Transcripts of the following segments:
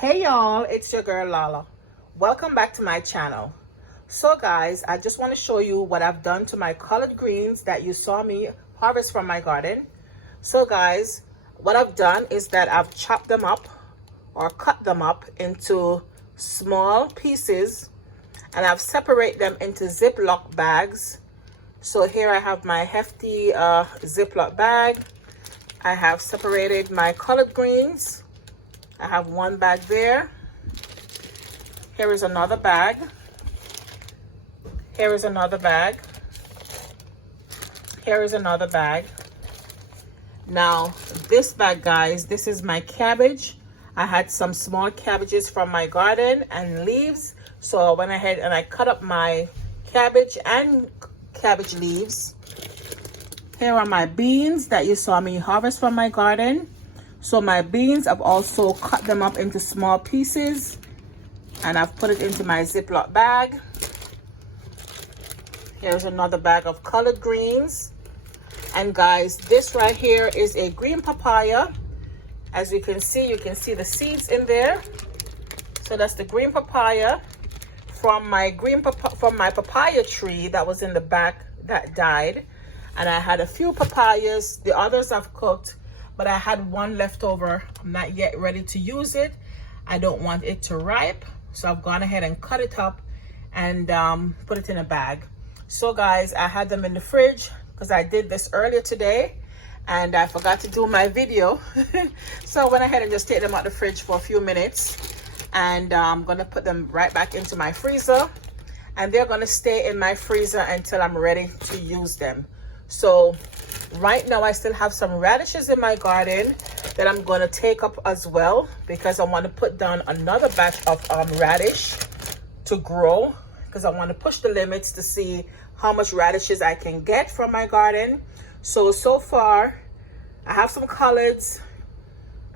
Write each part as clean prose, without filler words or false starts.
Hey y'all, it's your girl Lala. Welcome back to my channel. So guys, I just want to show you what I've done to my collard greens that you saw me harvest from my garden. So guys, what I've done is that I've chopped them up or cut them up into small pieces, and I've separated them into Ziploc bags. So here I have my hefty Ziploc bag. I have separated my collard greens. I have one bag there. Here is another bag. Here is another bag. Here is another bag. Now, this bag, guys, this is my cabbage. I had some small cabbages from my garden and leaves. So I went ahead and I cut up my cabbage and cabbage leaves. Here are my beans that you saw me harvest from my garden. So my beans, I've also cut them up into small pieces and I've put it into my Ziploc bag. Here's another bag of collard greens. And guys, this right here is a green papaya. As you can see the seeds in there. So that's the green papaya from my papaya tree that was in the back that died. And I had a few papayas. The others I've cooked, but I had one left over. I'm not yet ready to use it. I don't want it to ripe, so I've gone ahead and cut it up and put it in a bag. So guys, I had them in the fridge because I did this earlier today and I forgot to do my video. So I went ahead and just take them out the fridge for a few minutes, and I'm gonna put them right back into my freezer, and they're gonna stay in my freezer until I'm ready to use them. So right now I still have some radishes in my garden that I'm going to take up as well, because I want to put down another batch of radish to grow, because I want to push the limits to see how much radishes I can get from my garden. So far I have some collards.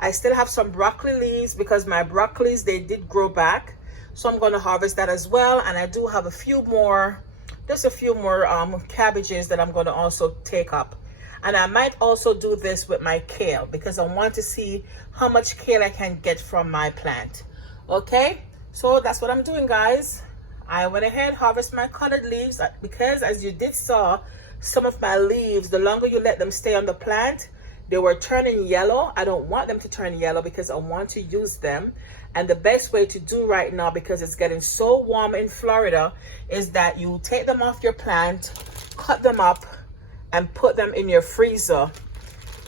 I still have some broccoli leaves because my broccolis, they did grow back, so I'm going to harvest that as well. And I do have just a few more cabbages that I'm going to also take up. And I might also do this with my kale because I want to see how much kale I can get from my plant. Okay, so that's what I'm doing, guys. I went ahead, harvest my collard leaves because, as you did saw, some of my leaves, the longer you let them stay on the plant, they were turning yellow. I don't want them to turn yellow because I want to use them. And the best way to do right now, because it's getting so warm in Florida, is that you take them off your plant, cut them up, and put them in your freezer.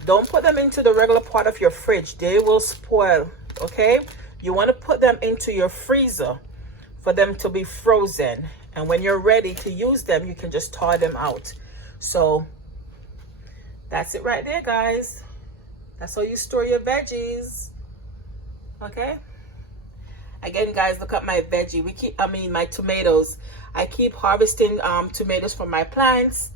Don't put them into the regular part of your fridge. They will spoil, okay? You want to put them into your freezer for them to be frozen. And when you're ready to use them, you can just thaw them out. So that's it right there, guys. That's how you store your veggies, okay? Again, guys, look at my veggie. My tomatoes. I keep harvesting tomatoes from my plants.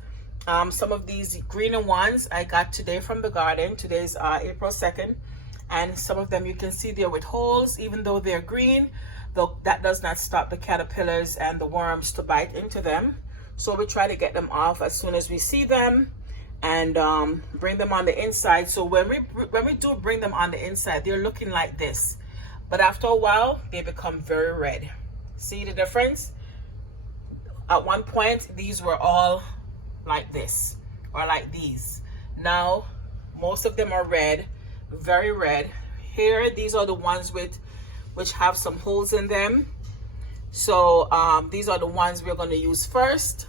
Some of these greener ones I got today from the garden. Today's April 2nd. And some of them you can see they're with holes, even though they're green. Though that does not stop the caterpillars and the worms to bite into them. So we try to get them off as soon as we see them and bring them on the inside. So when we do bring them on the inside, they're looking like this. But after a while, they become very red. See the difference? At one point, these were all like this or like these. Now, most of them are red, very red. Here, these are the ones which have some holes in them. So these are the ones we're going to use first.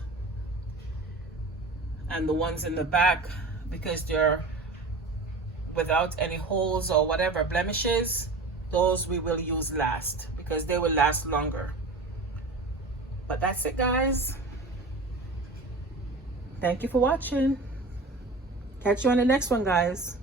And the ones in the back, because they're without any holes or whatever blemishes, those we will use last because they will last longer. But that's it, guys. Thank you for watching. Catch you on the next one, guys.